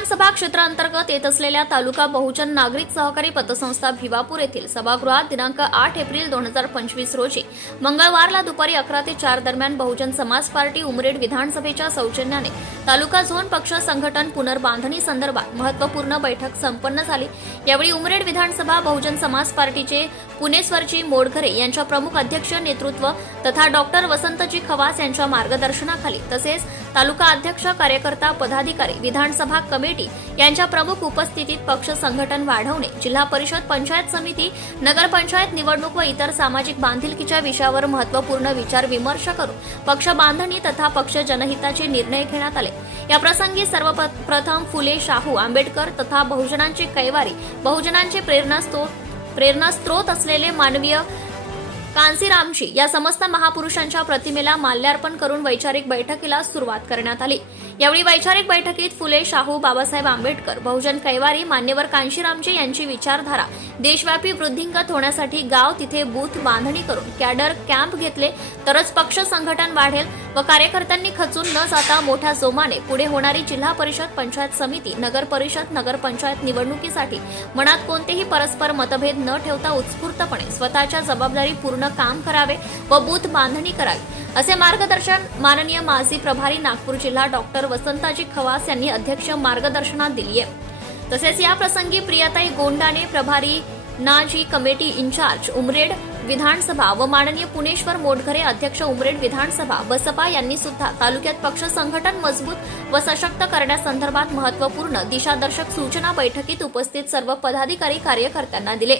विधानसभा क्षेत्रांतर्गत येत असलेल्या तालुका बहुजन नागरिक सहकारी पतसंस्था भिवापूर येथील सभागृहात दिनांक आठ एप्रिल दोन हजार पंचवीस रोजी मंगळवारला दुपारी अकरा ते चार दरम्यान बहुजन समाज पार्टी उमरेड विधानसभेच्या सौजन्याने तालुका झोन पक्ष संघटन पुनर्बांधणी संदर्भात महत्त्वपूर्ण बैठक संपन्न झाली. यावेळी उमरेड विधानसभा बहुजन समाज पार्टीचे पुणेस्वरजी मोडघरे यांच्या प्रमुख अध्यक्ष नेतृत्व तथा डॉक्टर वसंतजी खवास यांच्या मार्गदर्शनाखाली तसेच तालुका अध्यक्ष कार्यकर्ता पदाधिकारी विधानसभा कमिटी यांच्या प्रमुख उपस्थितीत पक्ष संघटन वाढवणे जिल्हा परिषद पंचायत समिती नगरपंचायत निवडणूक व इतर सामाजिक बांधिलकीच्या विषयावर महत्त्वपूर्ण विचार विमर्श करून पक्ष बांधणी तथा पक्ष जनहिताचे निर्णय घेण्यात आले. या प्रसंगी सर्वप्रथम फुले शाहू आंबेडकर तथा बहुजनांचे कैवारी बहुजनांचे प्रेरणास्त्रोत प्रेरणास्त्रोत असलेले मानवीय कांसीरामची या समस्त महापुरुषांच्या प्रतिमेला माल्यार्पण करून वैचारिक बैठकीला सुरुवात करण्यात आली. यावेळी वैचारिक बैठकीत फुले शाहू बाबासाहेब आंबेडकर बहुजन कैवारी मान्यवर कांशीरामजे यांची विचारधारा देशव्यापी वृद्धिंगत होण्यासाठी गाव तिथे बूथ बांधणी करून कॅडर कॅम्प घेतले तरच पक्ष संघटन वाढेल व कार्यकर्त्यांनी खचून न जाता मोठ्या जोमाने पुढे होणारी जिल्हा परिषद पंचायत समिती नगर परिषद नगरपंचायत निवडणुकीसाठी मनात कोणतेही परस्पर मतभेद न ठेवता उत्स्फूर्तपणे स्वतःच्या जबाबदारी पूर्ण काम करावे व बूथ बांधणी करावी. असे मार्गदर्शन माननीय माजी प्रभारी नागपूर जिल्हा डॉक्टर वसंताजी खवास यांनी अध्यक्ष मार्गदर्शनात दिली आहे. तसेच या प्रसंगी प्रियाताई गोंडाने प्रभारी नाजी कमिटी इन्चार्ज उमरेड विधानसभा व माननीय पुणेश्वर मोटघरे अध्यक्ष उमरेड विधानसभा बसपा यांनी सुद्धा तालुक्यात पक्ष संघटन मजबूत व सशक्त करण्यासंदर्भात महत्त्वपूर्ण दिशादर्शक सूचना बैठकीत उपस्थित सर्व पदाधिकारी कार्यकर्त्यांना दिले.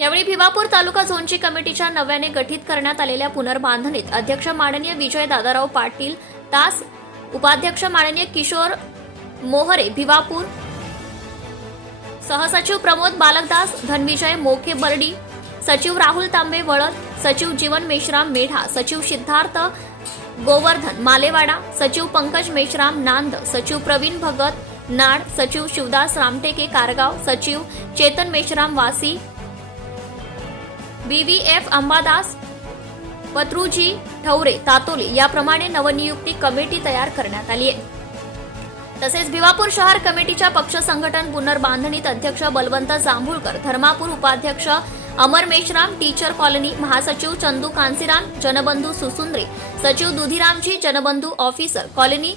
यावेळी भिवापूर तालुका झोनची कमिटीच्या नव्याने गठीत करण्यात आलेल्या पुनर्बांधणीत अध्यक्ष माननीय विजय दादाराव पाटील तास उपाध्यक्ष माननीय किशोर मोहरे भिवापूर सहसचिव प्रमोद बालकदास धनविजय मोखे बर्डी सचिव राहुल तांबे वळद सचिव जीवन मेश्राम मेढा सचिव सिद्धार्थ गोवर्धन मालेवाडा सचिव पंकज मेश्राम नांद सचिव प्रवीण भगत नाड सचिव शिवदास रामटेके कारगाव सचिव चेतन मेश्राम वासी बीव्हीएफ अंबादास पत्रुजी ठवरे तातोली याप्रमाणे नवनियुक्ती कमिटी तयार करण्यात आली आहे. तसेच भिवापूर शहर कमिटीच्या पक्ष संघटन पुनर्बांधणीत अध्यक्ष बलवंत जांभूळकर धर्मापूर उपाध्यक्ष अमर मेश्राम टीचर कॉलनी महासचिव चंदू कांसीराम जनबंधू सुसुंद्रे सचिव दुधीरामजी जनबंधू ऑफिसर कॉलनी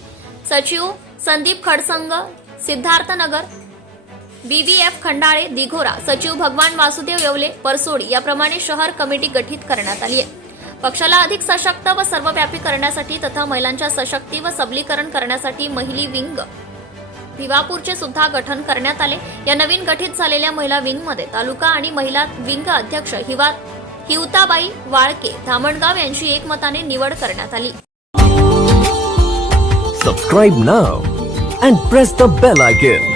सचिव संदीप खडसंग सिद्धार्थनगर बीव्हीएफ खंडाळे दिघोरा सचिव भगवान वासुदेव येवले परसोडी याप्रमाणे शहर कमिटी गठीत करण्यात आली आहे. पक्षाला अधिक सशक्त व सर्वव्यापी करण्यासाठी तथा महिलांच्या सशक्ती व सबलीकरण करण्यासाठी महिली विंग भिवापूरचे सुद्धा गठन करण्यात आले. या नवीन गठीत झालेल्या महिला विंगमध्ये तालुका आणि महिला विंग अध्यक्ष हिवा हिवताबाई वाळके धामणगाव यांची एकमताने निवड करण्यात आली. Subscribe now and press the bell icon